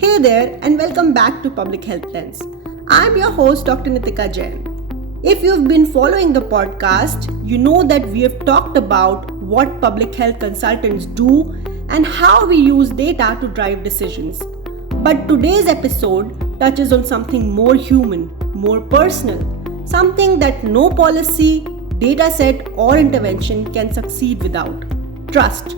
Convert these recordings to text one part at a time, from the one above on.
Hey there, and welcome back to Public Health Lens. I'm your host, Dr. Nitika Jain. If you've been following the podcast, you know that we have talked about what public health consultants do and how we use data to drive decisions. But today's episode touches on something more human, more personal, something that no policy, data set, or intervention can succeed without: trust.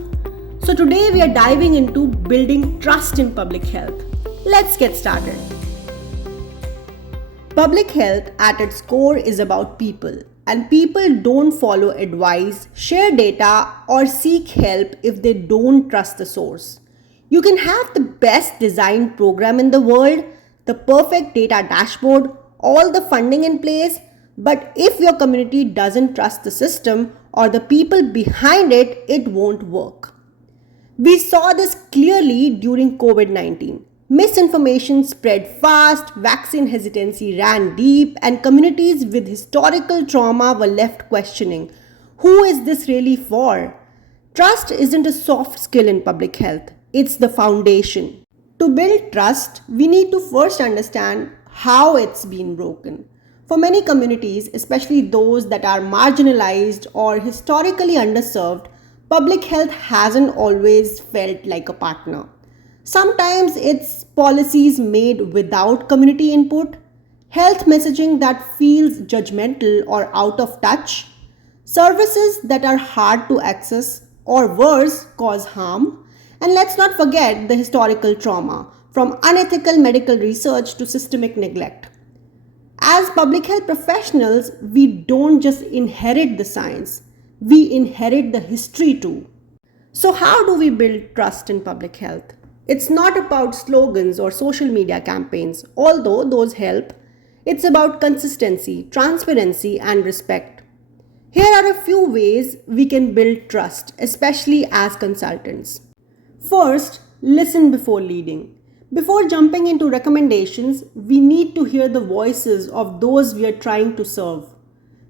So today we are diving into building trust in public health. Let's get started. Public health at its core is about people, and people don't follow advice, share data, or seek help if they don't trust the source. You can have the best designed program in the world, the perfect data dashboard, all the funding in place, but if your community doesn't trust the system or the people behind it, it won't work. We saw this clearly during COVID-19. Misinformation spread fast, vaccine hesitancy ran deep, and communities with historical trauma were left questioning, who is this really for? Trust isn't a soft skill in public health, it's the foundation. To build trust, we need to first understand how it's been broken. For many communities, especially those that are marginalized or historically underserved, public health hasn't always felt like a partner. Sometimes it's policies made without community input, health messaging that feels judgmental or out of touch, services that are hard to access or worse, cause harm, and let's not forget the historical trauma, from unethical medical research to systemic neglect. As public health professionals, we don't just inherit the science, we inherit the history too. So how do we build trust in public health? It's not about slogans or social media campaigns, although those help. It's about consistency, transparency, and respect. Here are a few ways we can build trust, especially as consultants. First, listen before leading. Before jumping into recommendations, we need to hear the voices of those we are trying to serve.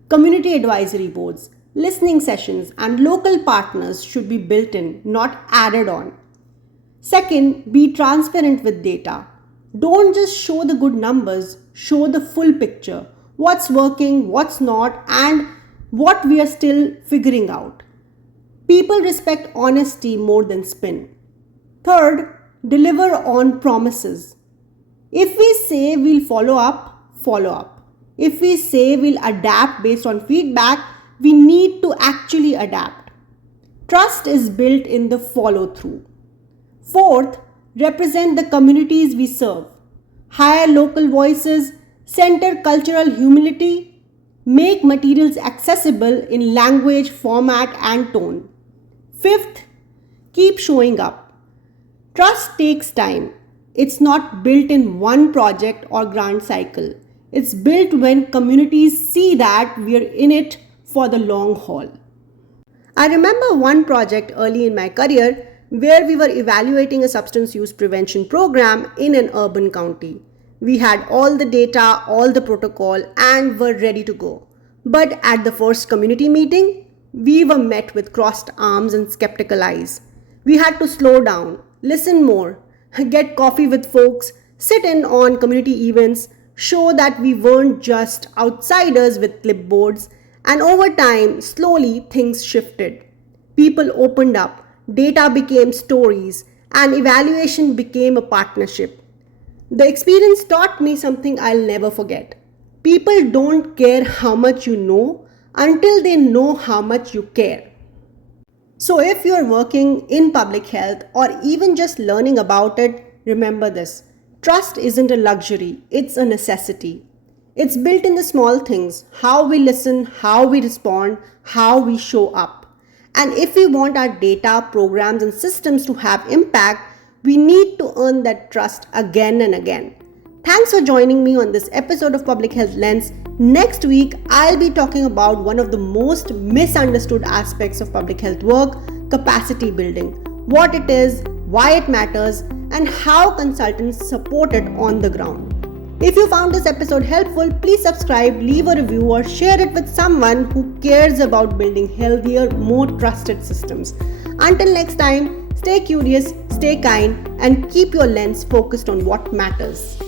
Community advisory boards, listening sessions, and local partners should be built in, not added on. Second, be transparent with data. Don't just show the good numbers, show the full picture. What's working, what's not, and what we are still figuring out. People respect honesty more than spin. Third, deliver on promises. If we say we'll follow up, follow up. If we say we'll adapt based on feedback, we need to actually adapt. Trust is built in the follow through. Fourth, represent the communities we serve. Hire local voices, center cultural humility, make materials accessible in language, format, and tone. Fifth, keep showing up. Trust takes time. It's not built in one project or grant cycle. It's built when communities see that we're in it for the long haul. I remember one project early in my career where we were evaluating a substance use prevention program in an urban county. We had all the data, all the protocol, and were ready to go. But at the first community meeting, we were met with crossed arms and skeptical eyes. We had to slow down, listen more, get coffee with folks, sit in on community events, show that we weren't just outsiders with clipboards, and over time, slowly things shifted. People opened up. Data became stories, and evaluation became a partnership. The experience taught me something I'll never forget. People don't care how much you know until they know how much you care. So if you're working in public health or even just learning about it, remember this. Trust isn't a luxury, it's a necessity. It's built in the small things: how we listen, how we respond, how we show up. And if we want our data, programs, and systems to have impact, we need to earn that trust again and again. Thanks for joining me on this episode of Public Health Lens. Next week, I'll be talking about one of the most misunderstood aspects of public health work: capacity building. What it is, why it matters, and how consultants support it on the ground. If you found this episode helpful, please subscribe, leave a review, or share it with someone who cares about building healthier, more trusted systems. Until next time, stay curious, stay kind, and keep your lens focused on what matters.